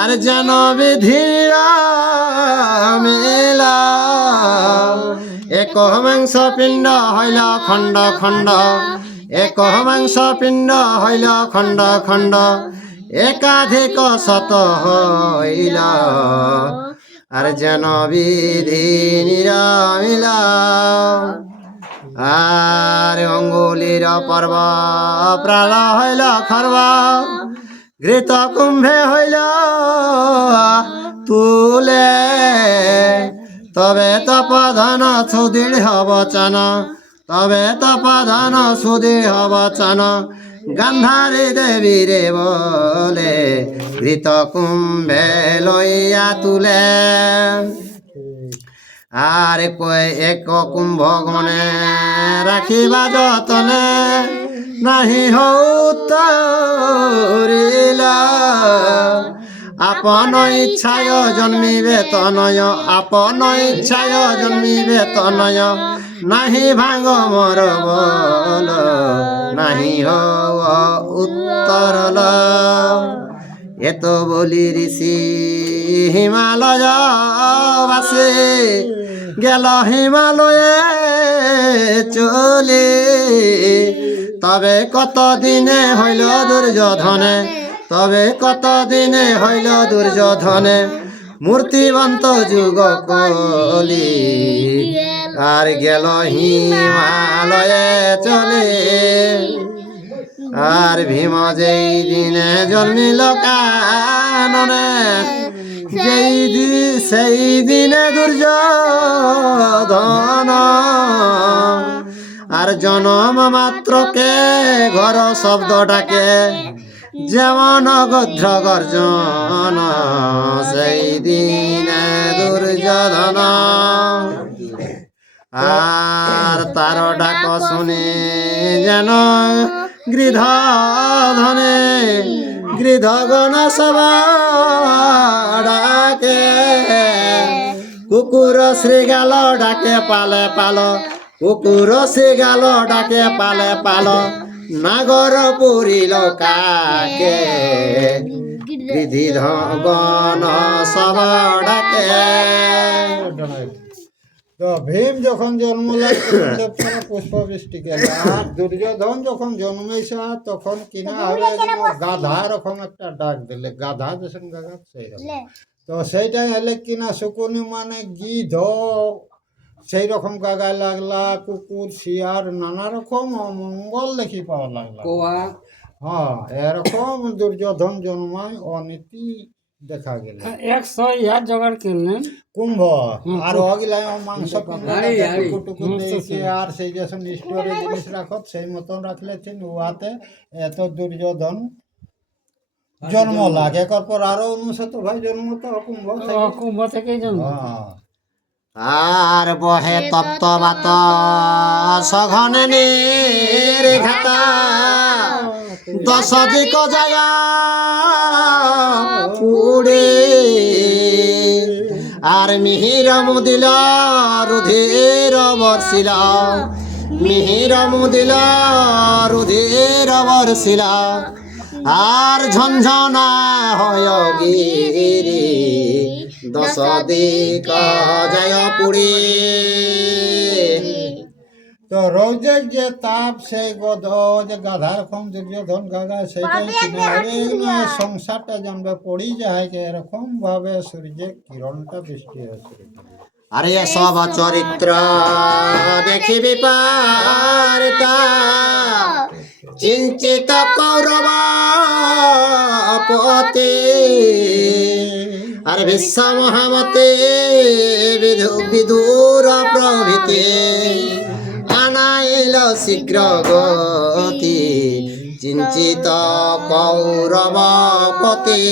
আর যেন বিধির মিলা এক মাংস পিণ্ড হইল খণ্ড খণ্ড এক মাংস পিণ্ড হইল খণ্ড খণ্ড একাধিক শত হইল আর যেন বিধি নিরমিলা আর অঙ্গুলির পর্ব প্রাণ হইল খর্ব ঘৃত কুম্ভে হইল তুলে তবে তপধন সুদৃঢ় বচন তবে তপধন সুদৃঢ় বচন গান্ধারী দেবী রে বলে ঘৃত কুম্ভে লইয়া তুলে আর এক কুম্ভ গণে রাখিবা যতনে নাহি হৌতরিলা আপন ইচ্ছায় জন্মিবে তনয় আপন ইচ্ছায় জন্মিবে তনয় নাহি ভাঙ মর বল নাহি হও উত্তরল এত বলি ঋষি হিমালয় বাসে গেল হিমালয়ে চলে তবে কত দিনে হইল দুর্যোধনে তবে কত দিনে হইল দুর্যোধনে মূর্তিবন্ত যুগ কলি আর গেল হিমালয়ে চলে আর ভীম যেই দিনে জন্মিল কাননে সেই দিনে দুর্যোধন আর জনম মাত্রকে ঘর শব্দ ডাকে যেমন গদ্র গর্জন সেই দিনে দুর্যোধন আর তার ডাক শুনে যেন গৃধধনে গৃধগণ সভা ডাকে কুকুর শ্রীগাল ডাকে পালে পাল কুকুর শ্রীগাল ডাকে পালে পাল নাগর পুরিল কাকে গৃধগণ সভা ডাকে। তো ভীম যখন জন্ম পুষ্প বৃষ্টি গেল আর দুর্যোধন যখন জন্মেছে তখন কিনা হবে গাধা রকম একটা ডাক দিলে গাধা যেসন গাধা সেই রকম তো সেইটাই হলে কিনা শকুনি মানে গিধ সেই রকম গাগায় লাগলা কুকুর শিয়ার নানা রকম অমঙ্গল দেখি পাওয়া লাগলা হ্যাঁ এরকম দুর্যোধন জন্মায় অনীতি দেখা গেল 100 জোগাড় করলেন কুম্ভ আর অগিলাই মাংস টুকু দিয়েছে আর সেই যে স্টোরে জিনিস রাখত সেই মতন রাখলেছেন উহাতে এত দুর্যোধন জন্ম লাগে এরপর পর আরো 59 ভাই জন্ম তো কুম্ভ থেকেই জন্ম আর বহে তপ্ত বাত সঘন নির্ঘাত 10 দিক জায়গা পুড়ে আর মিহির মুদিল রুধির বর্ষিল মিহির মুদিল রুধির বর্ষিল আর ঝঞ্ঝনা হয় গিরি 10 দিক যায় পুড়ে তো রোজের যে তাপ সেই গধ যে গাধা রকম দুর্যোধন গাগা সেইটাই কিনা হবে সংসারটা জানবে পড়ি যায় যে এরকম ভাবে সূর্যের কিরণটা বৃষ্টি হচ্ছে আরে সব চরিত্র দেখিবি পারতা চিন্তিত কৌরব পতি আর বিশ্ব মহামতে বিদুর প্রভৃতি আনাইল শীঘ্র গতি চিন্তিত কৌরবপতি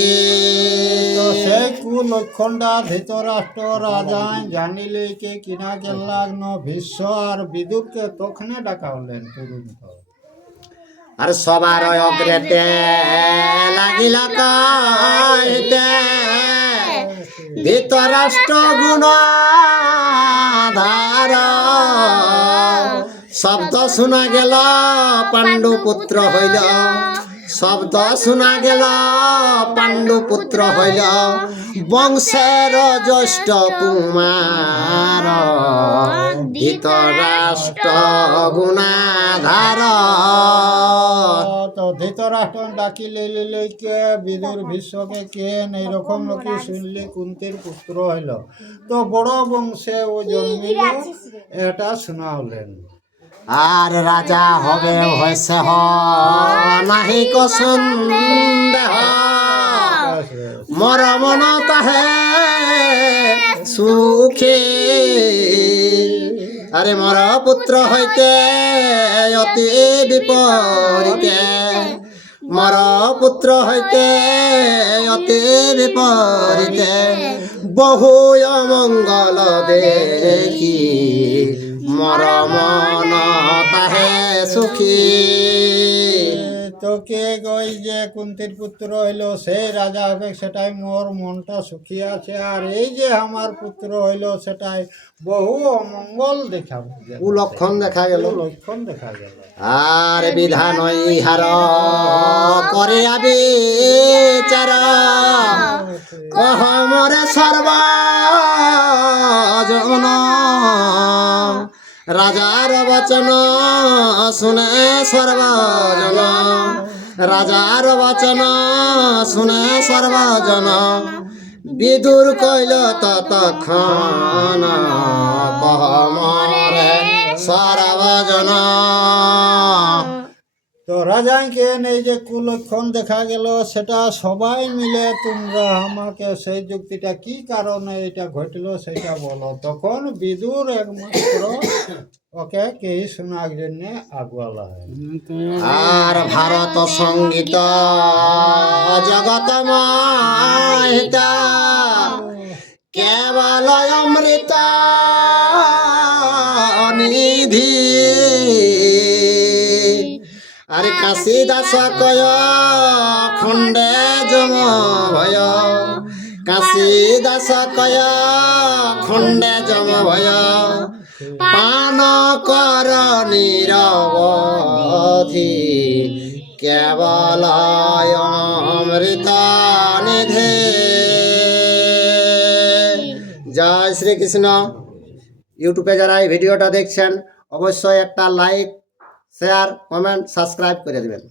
সেই কুলক্ষণটা ধৃতরাষ্ট্র রাজায় জানিলে কে কিনা গেল ভীষ্ম আর বিদুরকে তখনে ডাকা হলেন তুরন্ত আর সবার অগ্রেতে লাগিল কইতে ধৃতরাষ্ট্র গুণ ধার শব্দ শোনা গেল পাণ্ডু পুত্র হইল শব্দ শোনা গেল পাণ্ডু পুত্র হইল বংশের জ্যেষ্ঠ কুমার ধৃতরাষ্ট্র গুণাধার। তো ধৃতরাষ্ট্র ডাকি লইকে বিদুর ভীষ্মকে কেন এইরকম লোকে শুনলে কুন্তির পুত্র হইল, তো বড় বংশে ও জন্মিল এটা শোনালেন। আর রাজা হবে হয়েছে নাহি কো সন্দেহ মর মন তাহে সুখে। আরে মর পুত্র হইতে অতি বিপরীতে, মর পুত্র হইতে অতি বিপরীতে বহু অমঙ্গল দেখি মর মন তাহে সুখী। তো কে ওই যে কুন্তির পুত্র হইল সেই রাজা হবে সেটাই মোর মনটা সুখী আছে, আর এই যে আমার পুত্র হইল সেটাই বহু অমঙ্গল দেখাব কুলক্ষণ দেখা গেল। লক্ষণ দেখা গেল। আর বিধান ইহার করে বিচার কহ মরে সর্বজন। রাজার বচন শুনে সর্বজন, রাজার বচন শুনে সর্বজন বিদুর কইল ততক্ষণ কহ মরে সর্বজন। তো রাজাকে এই যে কুলক্ষণ দেখা গেল সেটা সবাই মিলে তোমরা আমাকে সেই যুক্তিটা কি কারণে এটা ঘটল সেটা বলো। তখন বিদুর একমাত্র ওকে কেই শোনার জন্য আগুয়ালা হয়। আর ভারত সঙ্গীত জগত মাহিতা কেবল অমৃত নিধি। আরে কাশী দাস কয় খণ্ডে জম ভয়, কাশী দাস কয় খণ্ডে জম ভয় পান কর নিরবধি কেবল অমৃত নিধে। জয় শ্রীকৃষ্ণ। ইউটিউবে যারা এই ভিডিওটা দেখছেন অবশ্যই একটা লাইক, শেয়ার, কমেন্ট, সাবস্ক্রাইব করে দেবেন।